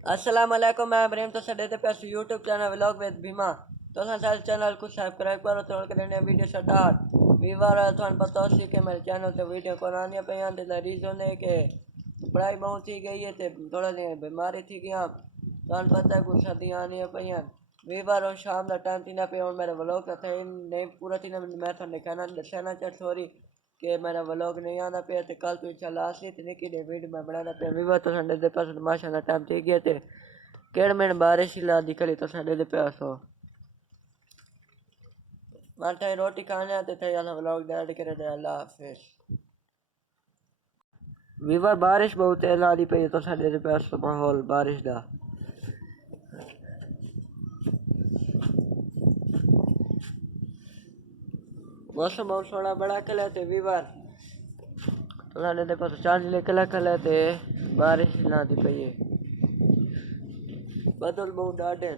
अस्सलाम वालेकुम, मैं इब्राहिम तो सडे पे YouTube channel vlog with Bhima. तो सारे चैनल को सब्सक्राइब करो तो करने वीडियो स्टार्ट वीवर थान पता सी कि मेरे चैनल ते वीडियो को आनी पे ते रीजन है कि पढ़ाई बहुत थी गई है ते थोड़ा दिन बीमारी थी गया थान पता है कुछ सर्दी आनी पे वीवर और शाम का टाइम थी ना पे और मेरे व्लॉग का थे नहीं पूरा थी ना मैं थाने कहना दसना चाह सॉरी कि मेरा व्लॉग नहीं आना पे ते कल तो इंशाल्लाह आसी ते निकी दे वीडियो में बनाना पे वीवर तो संडे दे पास माशाल्लाह टाइम थी गया थे केड़ में बारिश ही ला दिखली तो साढ़े दे प्यासो माता रोटी खाने आते थे अल्लाह व्लॉग डाल करे दे अल्लाह हाफिज। वीवर बारिश बहुत है ला दी पे तो साढ़े दे प्यासो माहौल बारिश दा मौसम बहुत सोना बड़ा कल थे वीवर तो साढ़े दे पास चांद निकला कल थे बारिश ला दी पे बदल बहुत डाटे